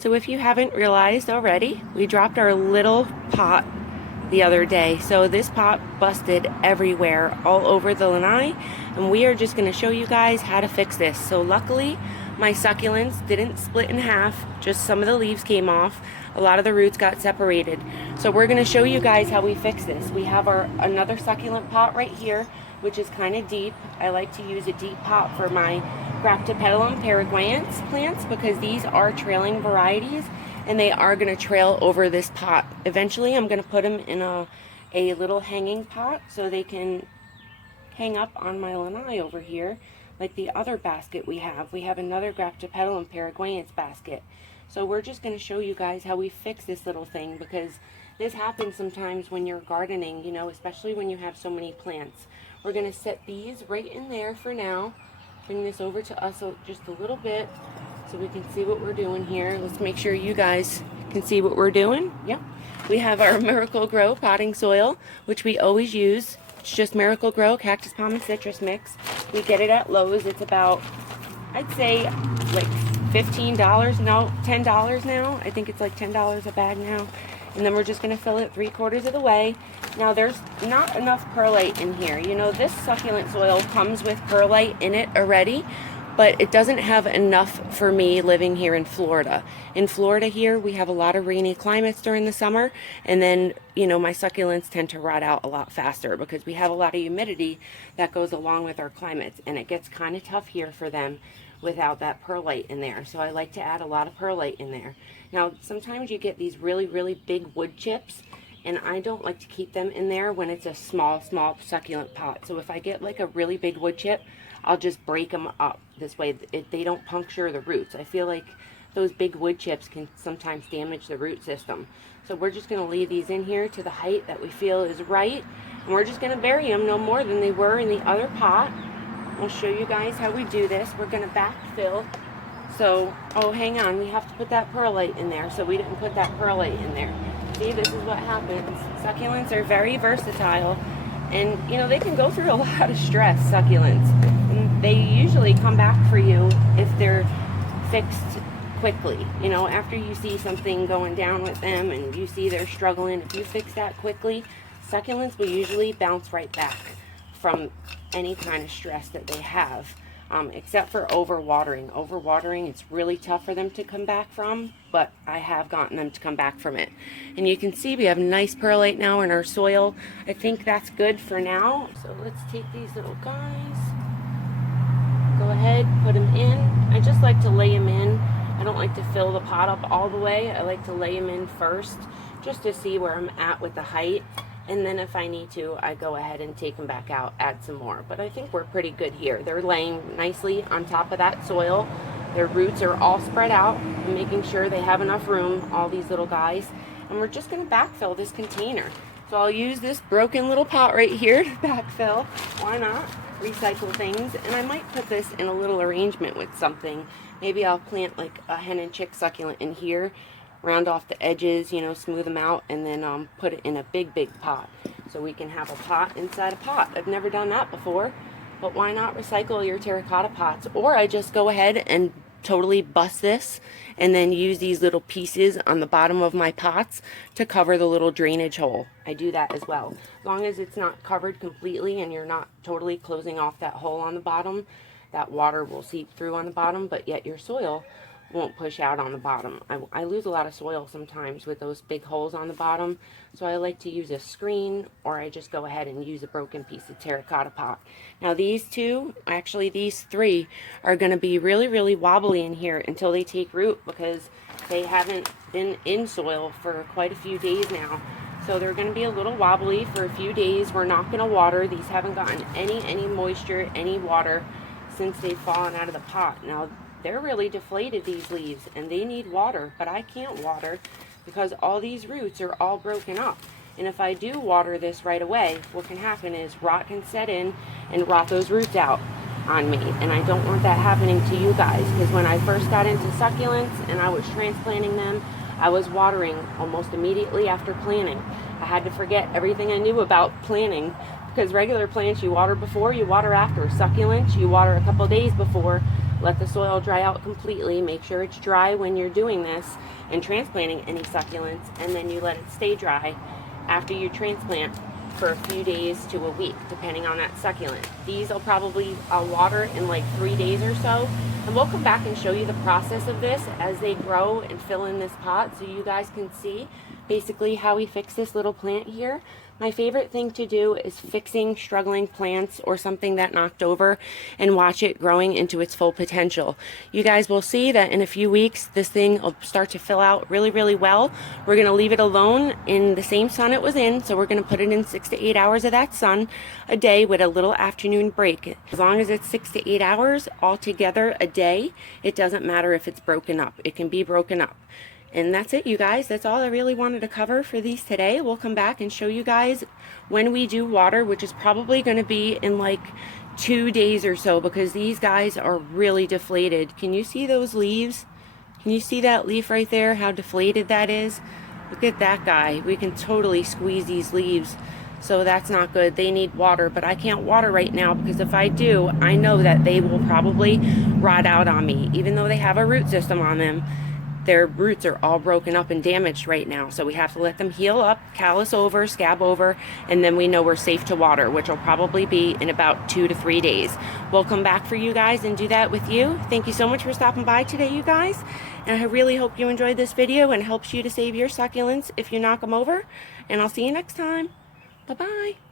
So if you haven't realized already, we dropped our little pot the other day. So this pot busted everywhere, all over the lanai, and we are just going to show you guys how to fix this. So luckily, my succulents didn't split in half, just some of the leaves came off. A lot of the roots got separated. So we're going to show you guys how we fix this. We have our another succulent pot right here, which is kind of deep. I like to use a deep pot for my Graptopetalum paraguayans plants because these are trailing varieties and they are going to trail over this pot. Eventually I'm going to put them in a little hanging pot so they can hang up on my lanai over here like the other basket we have. We have another Graptopetalum paraguayans basket. So we're just going to show you guys how we fix this little thing because this happens sometimes when you're gardening, you know, especially when you have so many plants. We're going to set these right in there for now. Bring this over to us just a little bit so we can see what we're doing here. Let's make sure you guys can see what we're doing. Yep. We have our Miracle-Gro potting soil, which we always use. It's just Miracle-Gro Cactus Palm and Citrus Mix. We get it at Lowe's. It's about, I'd say, like $15. No, $10 now. I think it's like $10 a bag now. And then we're just going to fill it 3/4 of the way. Now there's not enough perlite in here. You know, this succulent soil comes with perlite in it already, but it doesn't have enough for me living here in Florida. In Florida here, we have a lot of rainy climates during the summer, and then, you know, my succulents tend to rot out a lot faster because we have a lot of humidity that goes along with our climates, and it gets kind of tough here for them without that perlite in there. So I like to add a lot of perlite in there. Now, sometimes you get these really, really big wood chips, and I don't like to keep them in there when it's a small succulent pot. So if I get like a really big wood chip, I'll just break them up. This way they don't puncture the roots. I feel like those big wood chips can sometimes damage the root system. So we're just going to leave these in here to the height that we feel is right, and we're just going to bury them no more than they were in the other pot. I'll show you guys how we do this. We're going to backfill. So, oh, hang on, we have to put that perlite in there, so we didn't put that perlite in there. See, this is what happens. Succulents are very versatile, and, you know, they can go through a lot of stress, succulents. And they usually come back for you if they're fixed quickly. You know, after you see something going down with them and you see they're struggling, if you fix that quickly, succulents will usually bounce right back from any kind of stress that they have. Except for overwatering. Overwatering, it's really tough for them to come back from, but I have gotten them to come back from it. And you can see we have nice perlite now in our soil. I think that's good for now. So let's take these little guys, go ahead, put them in. I just like to lay them in. I don't like to fill the pot up all the way. I like to lay them in first, just to see where I'm at with the height. And then if I need to, I go ahead and take them back out, add some more. But I think we're pretty good here. They're laying nicely on top of that soil. Their roots are all spread out. I'm making sure they have enough room, all these little guys. And we're just going to backfill this container. So I'll use this broken little pot right here to backfill. Why not? Recycle things. And I might put this in a little arrangement with something. Maybe I'll plant like a hen and chick succulent in here, round off the edges, you know, smooth them out, and then put it in a big pot so we can have a pot inside a pot. I've never done that before, but why not recycle your terracotta pots? Or I just go ahead and totally bust this and then use these little pieces on the bottom of my pots to cover the little drainage hole. I do that as well. As long as it's not covered completely and you're not totally closing off that hole on the bottom, that water will seep through on the bottom, but yet your soil won't push out on the bottom. I lose a lot of soil sometimes with those big holes on the bottom, so I like to use a screen, or I just go ahead and use a broken piece of terracotta pot. Now these two, actually these three, are going to be really, really wobbly in here until they take root because they haven't been in soil for quite a few days now. So they're going to be a little wobbly for a few days. We're not going to water. These haven't gotten any moisture, any water since they've fallen out of the pot. Now they're really deflated, these leaves, and they need water, but I can't water because all these roots are all broken up. And if I do water this right away, what can happen is rot can set in and rot those roots out on me. And I don't want that happening to you guys, because when I first got into succulents and I was transplanting them, I was watering almost immediately after planting. I had to forget everything I knew about planting, because regular plants you water before, you water after. Succulents you water a couple days before. let the soil dry out completely. Make sure it's dry when you're doing this and transplanting any succulents, and then you let it stay dry after you transplant for a few days to a week, depending on that succulent. These will probably water in like 3 days or so, and we'll come back and show you the process of this as they grow and fill in this pot, so you guys can see basically how we fix this little plant here. My favorite thing to do is fixing struggling plants or something that knocked over and watch it growing into its full potential. You guys will see that in a few weeks this thing will start to fill out really, really well. We're going to leave it alone in the same sun it was in, so we're going to put it in 6 to 8 hours of that sun a day with a little afternoon break. As long as it's 6 to 8 hours altogether a day, it doesn't matter if it's broken up. It can be broken up. And that's it, you guys. That's all I really wanted to cover for these today. We'll come back and show you guys when we do water, which is probably going to be in like 2 days or so, because these guys are really deflated. Can you see those leaves? Can you see that leaf right there, how deflated that is? Look at that guy. We can totally squeeze these leaves. So that's not good. They need water, but I can't water right now because if I do, I know that they will probably rot out on me, even though they have a root system on them. Their roots are all broken up and damaged right now, so we have to let them heal up, callus over, scab over, and then we know we're safe to water, which will probably be in about 2 to 3 days. We'll come back for you guys and do that with you. Thank you so much for stopping by today, you guys, and I really hope you enjoyed this video and helps you to save your succulents if you knock them over, and I'll see you next time. Bye-bye.